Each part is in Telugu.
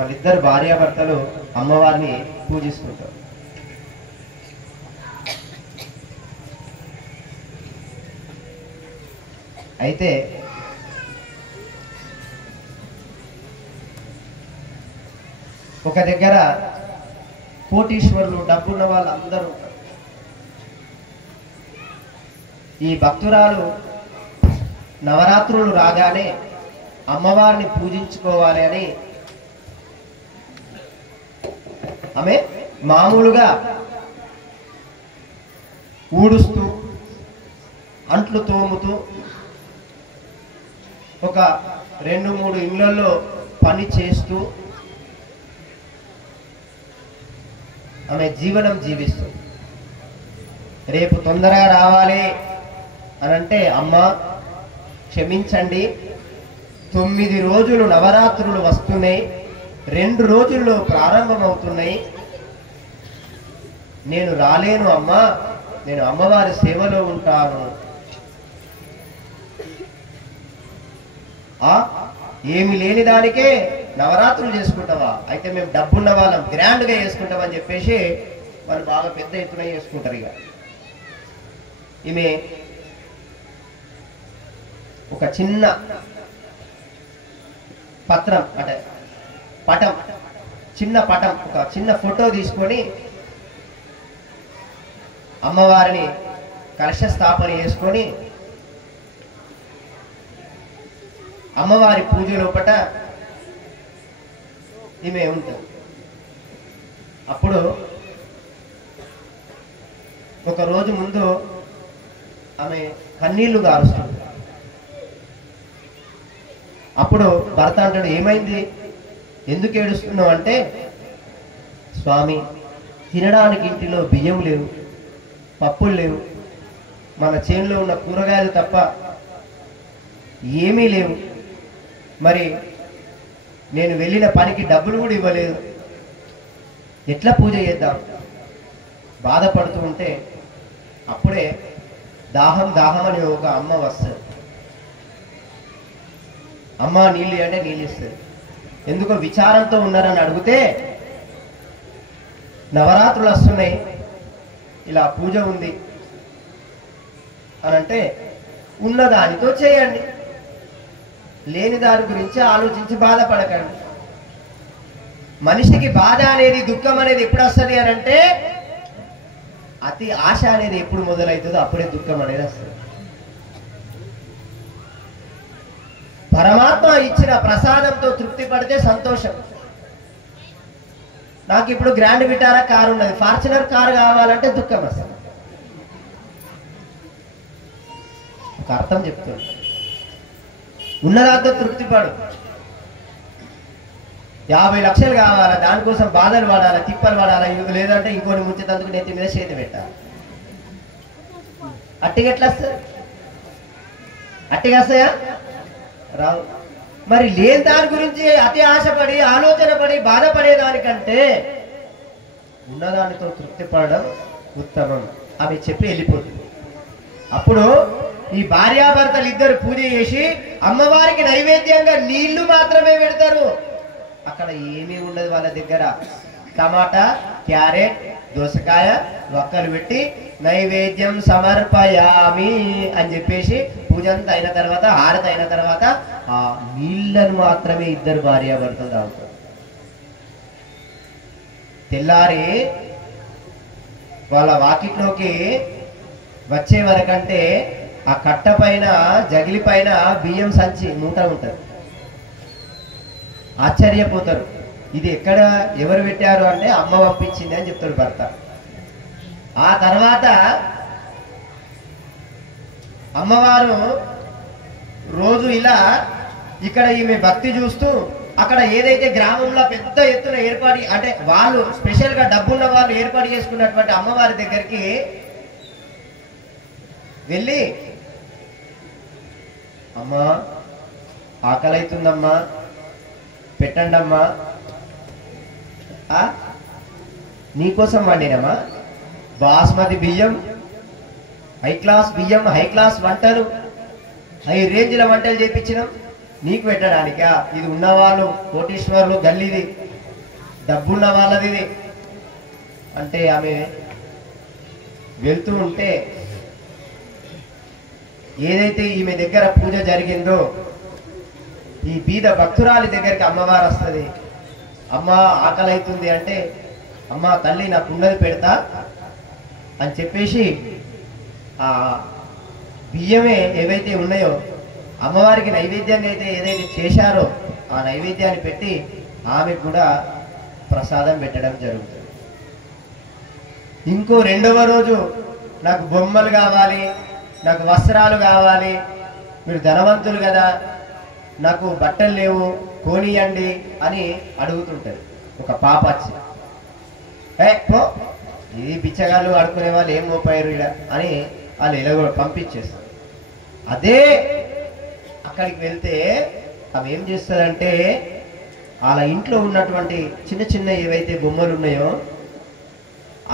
వాళ్ళిద్దరు భార్యాభర్తలు అమ్మవారిని పూజిస్తుంటారు. అయితే ఒక దగ్గర కోటీశ్వరులు, డబ్బున్న వాళ్ళు అందరూ ఉంటారు. ఈ భక్తురాలు నవరాత్రులు రాగానే అమ్మవారిని పూజించుకోవాలి అని ఆమె మామూలుగా ఊడుస్తూ అంట్లు తోముతూ ఒక 2-3 ఇళ్లలో పని చేస్తూ ఆమె జీవనం జీవిస్తుంది. రేపు తొందరగా రావాలి అనంటే, అమ్మ క్షమించండి, 9 రోజులు నవరాత్రులు వస్తున్నాయి, 2 రోజుల్లో ప్రారంభమవుతున్నాయి, నేను రాలేను అమ్మా, నేను అమ్మవారి సేవలో ఉంటాను. ఏమి లేని దానికే నవరాత్రులు చేసుకుంటావా? అయితే మేము డబ్బున్న వాళ్ళం, గ్రాండ్గా చేసుకుంటామని చెప్పేసి వాళ్ళు బాగా పెద్ద ఎత్తున చేసుకుంటారు. ఇక ఈమె ఒక చిన్న పత్రం అంటే పటం, చిన్న పటం, ఒక చిన్న ఫోటో తీసుకొని అమ్మవారిని కలశ స్థాపన చేసుకొని అమ్మవారి పూజ లోపట ఈమె ఉంటుంది. అప్పుడు ఒక రోజు ముందు ఆమె కన్నీళ్లు గారుస్తుంది. అప్పుడు భర్త అంటాడు, ఏమైంది, ఎందుకు ఏడుస్తున్నావు అంటే, స్వామి తినడానికి ఇంటిలో బియ్యం లేవు, పప్పులు లేవు, మన చేనులో ఉన్న కూరగాయలు తప్ప ఏమీ లేవు, మరి నేను వెళ్ళిన పనికి డబ్బులు కూడా ఇవ్వలేదు, ఎట్లా పూజ చేద్దాం బాధపడుతూ ఉంటే, అప్పుడే దాహం దాహం అని ఒక అమ్మ వస్తుంది. అమ్మ నీళ్ళు అంటే నీళ్ళు ఇస్తుంది. ఎందుకో విచారంతో ఉన్నారని అడిగితే, నవరాత్రులు వస్తున్నాయి, ఇలా పూజ ఉంది అని అంటే, ఉన్నదానితో చేయండి, లేని దాని గురించి ఆలోచించి బాధపడకండి. మనిషికి బాధ అనేది, దుఃఖం అనేది ఎప్పుడు వస్తుంది అని అంటే, అతి ఆశ అనేది ఎప్పుడు మొదలవుతుందో అప్పుడే దుఃఖం అనేది వస్తుంది. పరమాత్మ ఇచ్చిన ప్రసాదంతో తృప్తి పడితే సంతోషం. నాకు ఇప్పుడు గ్రాండ్ విటారా కారు ఉన్నది, ఫార్చునర్ కారు కావాలంటే దుఃఖం వస్తుంది. ఒక అర్థం చెప్తుంది, ఉన్నదాంతో తృప్తి పడు. 50 లక్షలు కావాలా, దానికోసం బాధలు పడాలా, తిప్పలు పడాలా, లేదంటే ఇంకొని ముంచేందుకు నెత్తి మీద చేతి పెట్టాలి. అట్టిగెట్లా వస్తుంది? అట్టిగా వస్తాయా? రావు. మరి లేని దాని గురించి అతి ఆశపడి ఆలోచన పడి బాధపడేదానికంటే ఉన్నదానితో తృప్తి పడడం ఉత్తమం అని చెప్పి వెళ్ళిపోతుంది. అప్పుడు ఈ భార్యాభర్తలు ఇద్దరు పూజ చేసి అమ్మవారికి నైవేద్యంగా నీళ్లు మాత్రమే పెడతారు. అక్కడ ఏమీ ఉండదు వాళ్ళ దగ్గర. టమాటా, క్యారెట్, దోసకాయ, వక్కలు పెట్టి నైవేద్యం సమర్పయామి అని చెప్పేసి పూజ అంతా అయిన తర్వాత, హారతి అయిన తర్వాత ఆ నీళ్లను మాత్రమే ఇద్దరు భార్యాభర్తలు తాగుతారు. తెల్లారి వాళ్ళ వాకిట్లోకి వచ్చే వరకంటే ఆ కట్ట పైన, జగిలి పైన బియ్యం సంచి మూట ఉంటుంది. ఆశ్చర్యపోతారు, ఇది ఎక్కడ ఎవరు పెట్టారు అంటే అమ్మ పంపించింది అని చెప్తాడు భర్త. ఆ తర్వాత అమ్మవారు రోజు ఇలా ఇక్కడ ఈమె భక్తి చూస్తూ అక్కడ ఏదైతే గ్రామంలో పెద్ద ఎత్తున ఏర్పాటు, అంటే వాళ్ళు స్పెషల్ గా డబ్బున్న వాళ్ళు ఏర్పాటు చేసుకున్నటువంటి అమ్మవారి దగ్గరికి వెళ్ళి, అమ్మా ఆకలి అవుతుందమ్మా, పెట్టండి అమ్మా, నీకోసం వండినమ్మా బాస్మతి బియ్యం, హై క్లాస్ బియ్యం, హై క్లాస్ వంటలు, హై రేంజ్ల వంటలు చేయించినాం నీకు పెట్టడానికా? ఇది ఉన్నవాళ్ళు కోటీశ్వరులు గల్లీది డబ్బున్న వాళ్ళది. అంటే ఆమె వెళ్తూ ఉంటే ఏదైతే ఈమె దగ్గర పూజ జరిగిందో ఈ బీద భక్తురాలి దగ్గరికి అమ్మవారు వస్తుంది. అమ్మ ఆకలి అవుతుంది అంటే, అమ్మ తల్లి నాకు ఉన్నది పెడతా అని చెప్పేసి ఆ బియ్యమే ఏవైతే ఉన్నాయో అమ్మవారికి నైవేద్యంగా అయితే ఏదైతే చేశారో ఆ నైవేద్యాన్ని పెట్టి ఆమెకు కూడా ప్రసాదం పెట్టడం జరుగుతుంది. ఇంకో రెండవ రోజు నాకు బొమ్మలు కావాలి, నాకు వస్త్రాలు కావాలి, మీరు ధనవంతులు కదా, నాకు బట్టలు లేవు కోనియండి అని అడుగుతుంటారు. ఒక పాప వచ్చి పో ఇది బిచ్చగాళ్ళు ఆడుకునే వాళ్ళు ఏం మోపారు ఇలా అని వాళ్ళు ఇలా కూడా పంపించేస్తారు. అదే అక్కడికి వెళ్తే అవి ఏం చేస్తారంటే వాళ్ళ ఇంట్లో ఉన్నటువంటి చిన్న చిన్న ఏవైతే బొమ్మలు ఉన్నాయో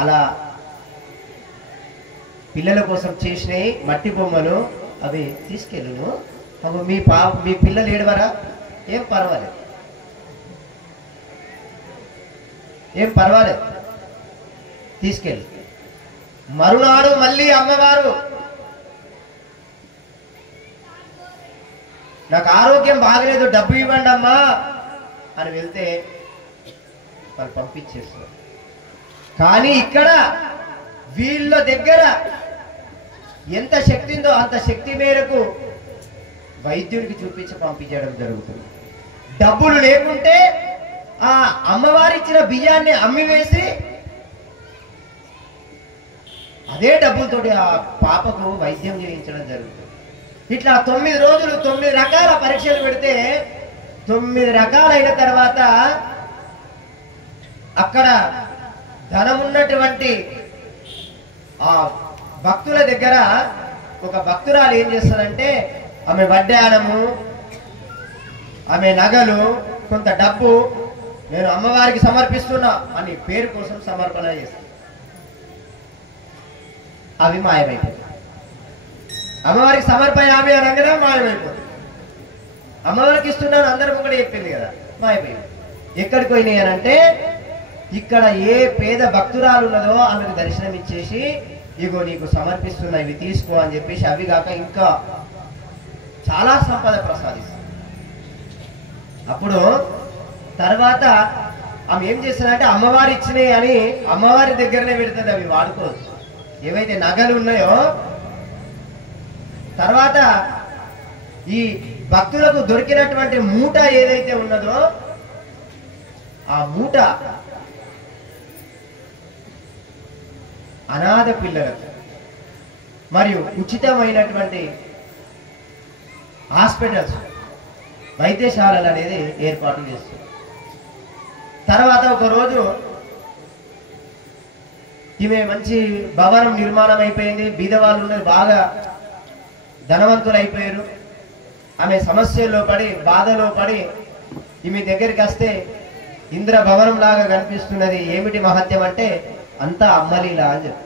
అలా పిల్లల కోసం చేసినవి మట్టి బొమ్మలు అవి తీసుకెళ్ళును. అవి మీ పిల్లలు ఏడవరా? ఏం పర్వాలేదు, ఏం పర్వాలేదు, తీసుకెళ్ళి. మరునాడు మళ్ళీ అమ్మవారు నాకు ఆరోగ్యం బాగలేదు డబ్బు ఇవ్వండి అమ్మా అని వెళ్తే వాళ్ళు పంపించేస్తారు. కానీ ఇక్కడ వీళ్ళ దగ్గర ఎంత శక్తి ఉందో అంత శక్తి మేరకు వైద్యుడికి చూపించి పంపించడం జరుగుతుంది. డబ్బులు లేకుంటే ఆ అమ్మవారి ఇచ్చిన బియ్యాన్ని అమ్మివేసి అదే డబ్బులతోటి ఆ పాపకు వైద్యం చేయించడం జరుగుతుంది. ఇట్లా 9 రోజులు 9 రకాల పరీక్షలు పెడితే 9 రకాలైన తర్వాత అక్కడ ధనం ఉన్నటువంటి ఆ భక్తుల దగ్గర ఒక భక్తురాలు ఏం చేస్తారంటే ఆమె వడ్డానము, ఆమె నగలు, కొంత డబ్బు నేను అమ్మవారికి సమర్పిస్తున్నా అని పేరు కోసం సమర్పణ చేస్తాను. అవి మాయమైపోతాయి. అమ్మవారికి సమర్పయామి అనగానే మాయమైపోతుంది. అమ్మవారికి ఇస్తున్నాను అందరం కూడా చెప్పింది కదా, మాయమైపోయింది. ఎక్కడికి పోయినాయి అని అంటే ఇక్కడ ఏ పేద భక్తురాలు ఉన్నదో ఆమెకు దర్శనం ఇచ్చేసి ఇగో నీకు సమర్పిస్తున్నా ఇవి తీసుకో అని చెప్పేసి అవి కాక ఇంకా చాలా సంపద ప్రసాదిస్తుంది. అప్పుడు తర్వాత ఆమె ఏం చేస్తుందంటే అమ్మవారు ఇచ్చినాయి అని అమ్మవారి దగ్గరనే పెడుతుంది. అవి వాడుకోవచ్చు ఏవైతే నగలు ఉన్నాయో. తర్వాత ఈ భక్తులకు దొరికినటువంటి మూట ఏదైతే ఉన్నదో ఆ మూట అనాథ పిల్లలకు మరియు ఉచితమైనటువంటి హాస్పిటల్స్ వైద్యశాలలు అనేది ఏర్పాటు చేస్తుంది. తర్వాత ఒకరోజు ఈమె మంచి భవనం నిర్మాణం అయిపోయింది, బీదవాళ్ళు ఉన్నది బాగా ధనవంతులు అయిపోయారు. ఆమె సమస్యల్లో పడి బాధలో పడి ఈమె దగ్గరికి వస్తే ఇంద్ర భవనం లాగా కనిపిస్తున్నది. ఏమిటి మహత్యం అంటే అంతా అమ్మలీలా అని చెప్పి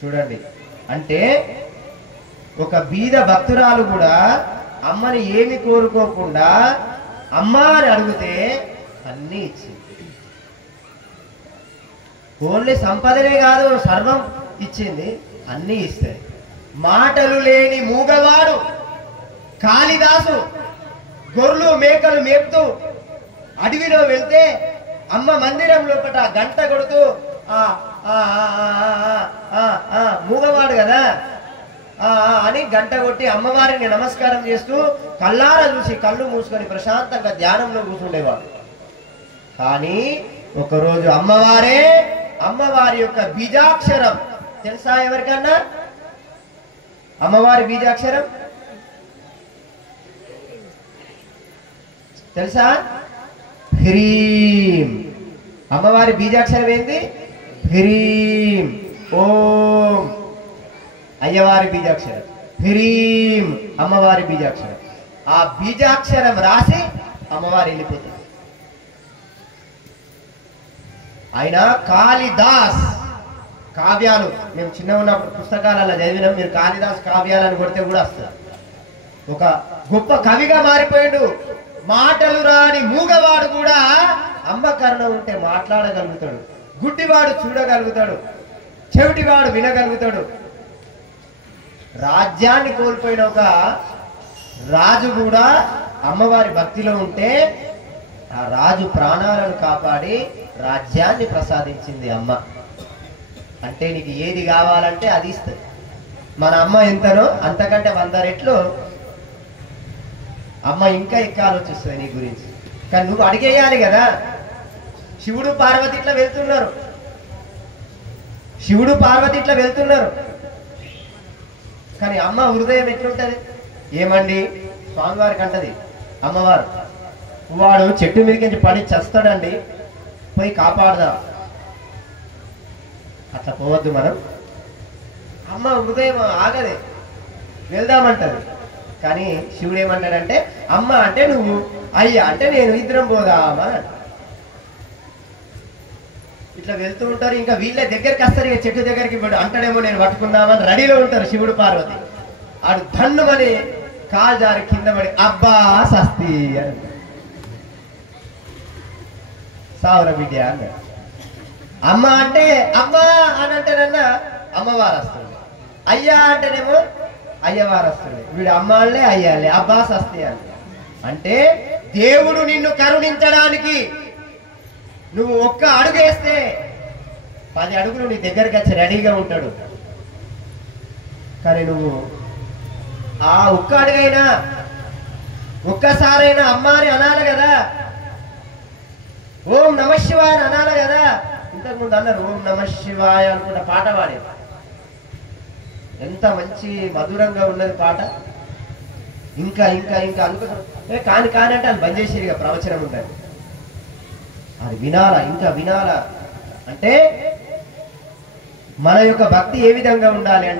చూడండి. అంటే ఒక బీద భక్తురాలు కూడా అమ్మని ఏమి కోరుకోకుండా అమ్మ అని అడిగితే అన్నీ ఇచ్చింది. ఓన్లీ సంపదనే కాదు సర్వం ఇచ్చింది, అన్నీ ఇస్తాయి. మాటలు లేని మూగవాడు కాళిదాసు గొర్రెలు మేకలు మేపుతూ అడవిలో వెళ్తే అమ్మ మందిరం లోపల గంట కొడుతూ మూగవాడు కదా అని గంట కొట్టి అమ్మవారిని నమస్కారం చేస్తూ కళ్ళారా చూసి కళ్ళు మూసుకొని ప్రశాంతంగా ధ్యానంలో కూర్చుండేవాడు. కానీ ఒకరోజు అమ్మవారి యొక్క బీజాక్షరం తెలుసా ఎవరికన్నా? అమ్మవారి బీజాక్షరం తెలుసా? హ్రీం. అమ్మవారి బీజాక్షరం ఏంది? హ్రీం. ఓం అయ్యవారి బీజాక్షరం, హ్రీం అమ్మవారి బీజాక్షరం. ఆ బీజాక్షరం రాసి అమ్మవారి వెళ్ళిపోతుంది. ఆయన కాళిదాస్ కావ్యాలు మేము చిన్న ఉన్నప్పుడు పుస్తకాలలో చదివినాం. మీరు కాళిదాస్ కావ్యాలను కొడితే కూడా వస్తుంది. ఒక గొప్ప కవిగా మారిపోయాడు. మాటలు రాని మూగవాడు కూడా అమ్మ కరుణ ఉంటే మాట్లాడగలుగుతాడు, గుడ్డివాడు చూడగలుగుతాడు, చెవిటివాడు వినగలుగుతాడు. రాజ్యాన్ని కోల్పోయిన ఒక రాజు కూడా అమ్మవారి భక్తిలో ఉంటే ఆ రాజు ప్రాణాలను కాపాడి రాజ్యాన్ని ప్రసాదించింది అమ్మ. అంటే నీకు ఏది కావాలంటే అది ఇస్తుంది. మన అమ్మ ఎంతనో అంతకంటే 100 రెట్లు అమ్మ ఇంకా ఎక్కువ ఆలోచిస్తుంది నీ గురించి. కానీ నువ్వు అడిగేయాలి కదా. శివుడు పార్వతి ఇట్లా వెళ్తున్నారు, శివుడు పార్వతి ఇట్లా వెళ్తున్నారు. కానీ అమ్మ హృదయం ఎట్లుంటది? ఏమండి స్వామివారికి అంటది అమ్మవారు, వాడు చెట్టు మీదకి పడి చస్తాడండి, పోయి కాపాడదాం. అట్లా పోవద్దు మనం. అమ్మ హృదయం ఆగదే, వెళ్దామంటది. కానీ శివుడు ఏమంటాడంటే అమ్మ అంటే నువ్వు, అయ్యా అంటే నేను, ఇద్దరం పోదామా. ఇట్లా వెళ్తూ ఉంటారు. ఇంకా వీళ్ళే దగ్గరికి వస్తారు. ఇక చెట్టు దగ్గరికి అంటాడేమో నేను పట్టుకుందామని రెడీలో ఉంటారు శివుడు పార్వతి. ఆడు ధన్నుమని కాలు జారి కింద పడి అబ్బా సస్తి అని సావర బిడ్డ అన్నాడు. అమ్మ అంటే అమ్మ అని అంటేనన్నా అమ్మవారు వస్తుంది, అయ్యా అంటేనేమో అయ్యవారు వస్తుంది. వీడు అమ్మాళ్ళే అయ్యాలే అబ్బా సస్తి అని. అంటే దేవుడు నిన్ను కరుణించడానికి నువ్వు ఒక్క అడుగు వేస్తే 10 అడుగులు నీ దగ్గరికి వచ్చి రెడీగా ఉంటాడు. కానీ నువ్వు ఆ ఒక్క అడుగైనా ఒక్కసారైనా అమ్మాని అనాలి కదా, ఓం నమ శివాయ అని అనాలి కదా. ఇంతకుముందు అన్నారు ఓం నమ శివాయ అనుకుంటా పాట పాడే, ఎంత మంచి మధురంగా ఉన్నది పాట. ఇంకా ఇంకా ఇంకా అనుకున్నాం కాని కాని అంటే అది బంద్ చేసేది ప్రవచనం ఉంటుంది, అది వినాలా ఇంకా వినాలా. అంటే మన యొక్క భక్తి ఏ విధంగా ఉండాలి అంటే